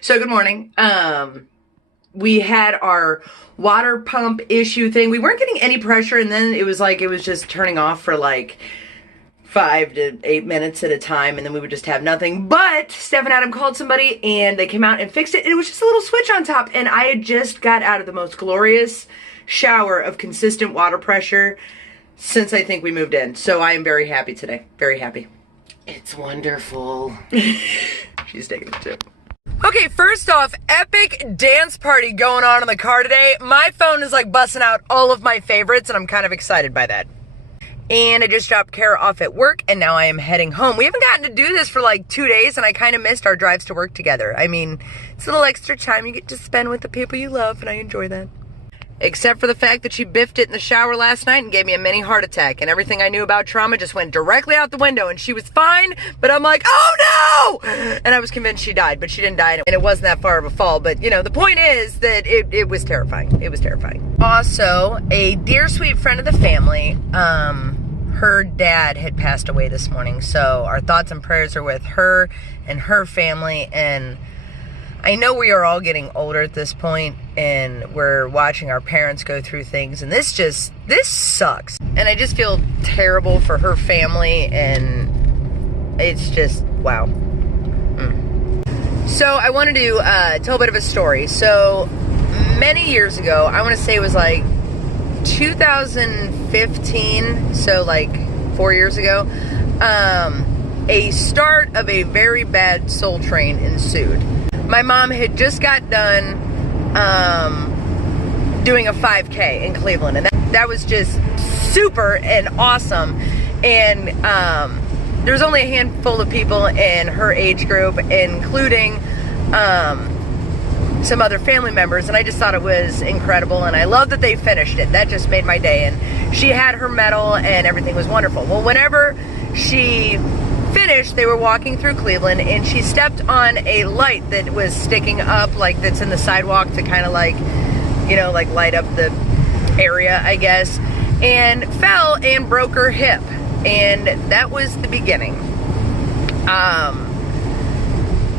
So good morning. We had our water pump issue thing. We weren't getting any pressure, and then it was just turning off for like 5 to 8 minutes at a time, and then we would just have nothing. But Steph and Adam called somebody, and they came out and fixed it, and it was just a little switch on top, and I had just got out of the most glorious shower of consistent water pressure since I think we moved in. So I am very happy today. Very happy. It's wonderful. She's taking it too. Okay, first off, epic dance party going on in the car today. My phone is like busting out all of my favorites, and I'm kind of excited by that. And I just dropped Kara off at work, and now I am heading home. We haven't gotten to do this for like 2 days, and I kind of missed our drives to work together. I mean, it's a little extra time you get to spend with the people you love, and I enjoy that. Except for the fact that she biffed it in the shower last night and gave me a mini heart attack, and everything I knew about trauma just went directly out the window, and she was fine, but I'm like, oh no! And I was convinced she died, but she didn't die, and it wasn't that far of a fall. But, you know, the point is that it was terrifying. It was terrifying. Also, a dear sweet friend of the family, her dad had passed away this morning, so our thoughts and prayers are with her and her family. And I know we are all getting older at this point, and we're watching our parents go through things, and this sucks. And I just feel terrible for her family, and it's just, wow. So I wanted to tell a bit of a story. So many years ago, I want to say it was like 2015, so like 4 years ago, a start of a very bad soul train ensued. My mom had just got done doing a 5K in Cleveland, and that was just super and awesome. And there was only a handful of people in her age group, including some other family members, and I just thought it was incredible, and I love that they finished it. That just made my day. And she had her medal, and everything was wonderful. Well, whenever she finished, they were walking through Cleveland, and she stepped on a light that was sticking up, like that's in the sidewalk to kind of like, you know, like light up the area, I guess, and fell and broke her hip. And that was the beginning.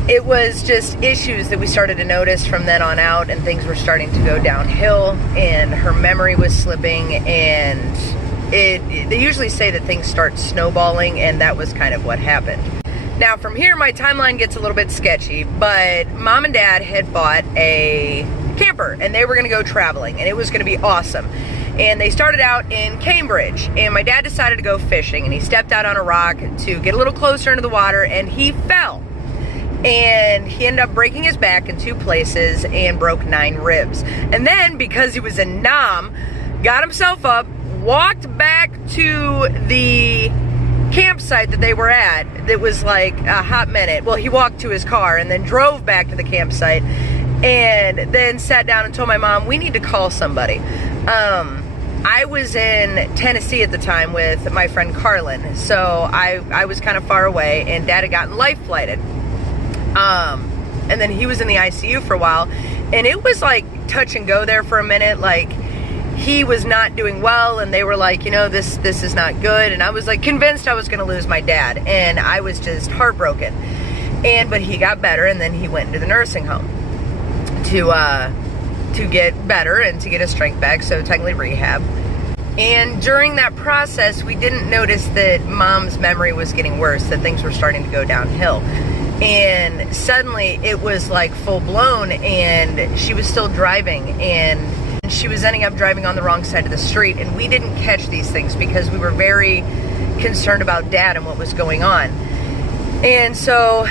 It was just issues that we started to notice from then on out, and things were starting to go downhill, and her memory was slipping, and they usually say that things start snowballing, and that was kind of what happened. Now from here, my timeline gets a little bit sketchy, but Mom and Dad had bought a camper, and they were going to go traveling, and it was going to be awesome. And they started out in Cambridge, and my dad decided to go fishing, and he stepped out on a rock to get a little closer into the water, and he fell. And he ended up breaking his back in 2 places and broke 9 ribs. And then, because he was a nom, got himself up, walked back to the campsite that they were at. That was like a hot minute. Well, he walked to his car and then drove back to the campsite, and then sat down and told my mom, we need to call somebody. I was in Tennessee at the time with my friend Carlin, so I was kind of far away, and Dad had gotten life flighted. And then he was in the ICU for a while, and it was like touch and go there for a minute. Like, he was not doing well, and they were like, you know, this is not good. And I was like convinced I was going to lose my dad, and I was just heartbroken. But he got better, and then he went into the nursing home to get better and to get his strength back, so technically rehab. And during that process, we didn't notice that Mom's memory was getting worse, that things were starting to go downhill. And suddenly it was like full blown, and she was still driving, and she was ending up driving on the wrong side of the street, and we didn't catch these things because we were very concerned about Dad and what was going on. And so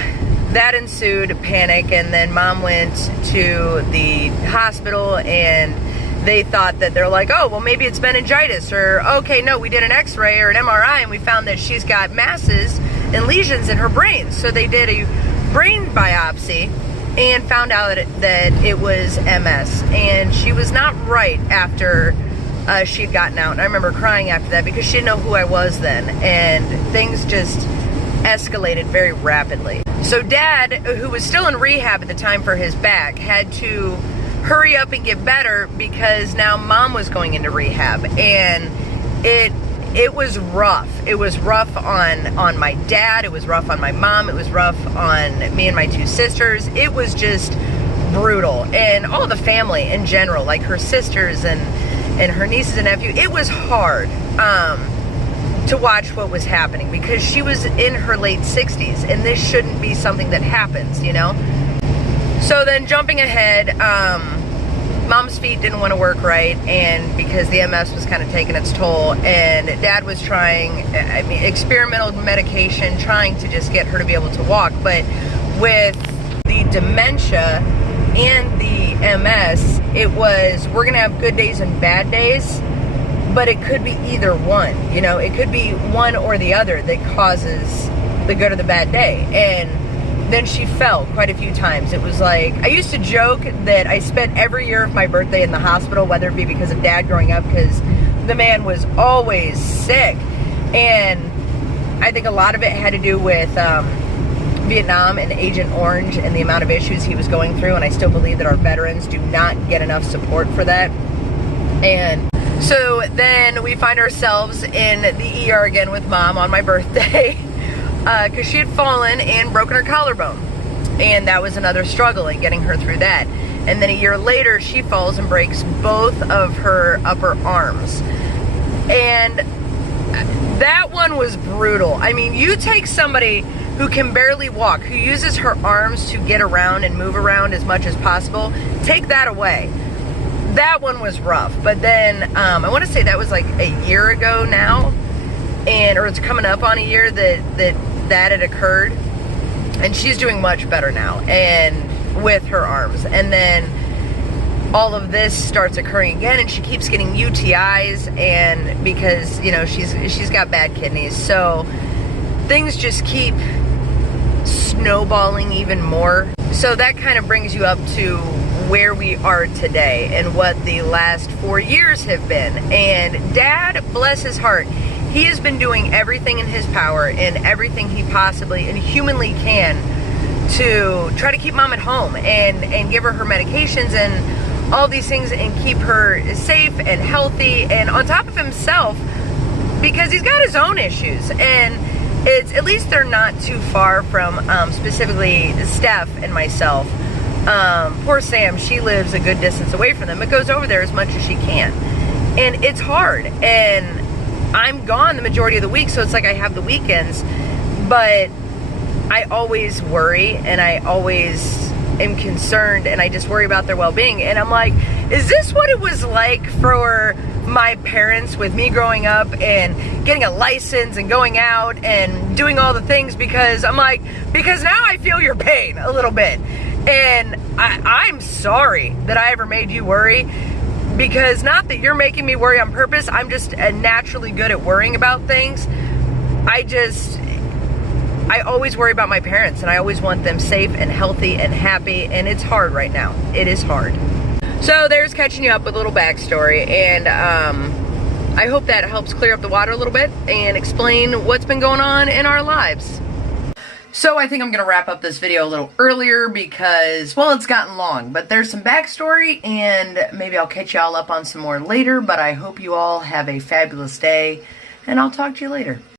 that ensued panic, and then Mom went to the hospital, and they thought that they're like, oh, well, maybe it's meningitis, or okay, no, we did an x-ray or an MRI, and we found that she's got masses and lesions in her brain. So they did a brain biopsy and found out that it was MS, and she was not right after she'd gotten out. And I remember crying after that because she didn't know who I was then, and things just escalated very rapidly. So Dad, who was still in rehab at the time for his back, had to hurry up and get better because now Mom was going into rehab, and it was rough. It was rough on my dad. It was rough on my mom. It was rough on me and my two sisters. It was just brutal. And all the family in general, like her sisters and her nieces and nephew. It was hard to watch what was happening because she was in her late 60s and this shouldn't be something that happens, you know? So then jumping ahead, Mom's feet didn't want to work right, and because the MS was kind of taking its toll, and Dad was trying, experimental medication, trying to just get her to be able to walk, but with the dementia and the MS, it was, we're going to have good days and bad days, but it could be either one, you know, it could be one or the other that causes the good or the bad day. And then she fell quite a few times. It was like, I used to joke that I spent every year of my birthday in the hospital, whether it be because of Dad growing up, because the man was always sick. And I think a lot of it had to do with Vietnam and Agent Orange and the amount of issues he was going through. And I still believe that our veterans do not get enough support for that. And so then we find ourselves in the ER again with Mom on my birthday. Because she had fallen and broken her collarbone, and that was another struggle in getting her through that. And then a year later she falls and breaks both of her upper arms, and that one was brutal. I mean, you take somebody who can barely walk, who uses her arms to get around and move around as much as possible, take that away. That one was rough. But then I want to say that was like a year ago now, or it's coming up on a year that had occurred, and she's doing much better now and with her arms. And then all of this starts occurring again, and she keeps getting UTIs, and because, you know, she's got bad kidneys, so things just keep snowballing even more. So that kind of brings you up to where we are today and what the last 4 years have been. And Dad, bless his heart, he has been doing everything in his power and everything he possibly and humanly can to try to keep Mom at home and give her medications and all these things and keep her safe and healthy and on top of himself, because he's got his own issues. And it's, at least they're not too far from specifically Steph and myself. Poor Sam, she lives a good distance away from them, but goes over there as much as she can. And it's hard. And I'm gone the majority of the week, so it's like I have the weekends, but I always worry and I always am concerned and I just worry about their well-being. And I'm like, is this what it was like for my parents with me growing up and getting a license and going out and doing all the things? Because I'm like, because now I feel your pain a little bit. And I'm sorry that I ever made you worry. Because not that you're making me worry on purpose, I'm just naturally good at worrying about things. I always worry about my parents, and I always want them safe and healthy and happy, and it's hard right now. It is hard. So there's catching you up with a little backstory, and I hope that helps clear up the water a little bit and explain what's been going on in our lives. So I think I'm going to wrap up this video a little earlier because, well, it's gotten long, but there's some backstory, and maybe I'll catch y'all up on some more later, but I hope you all have a fabulous day, and I'll talk to you later.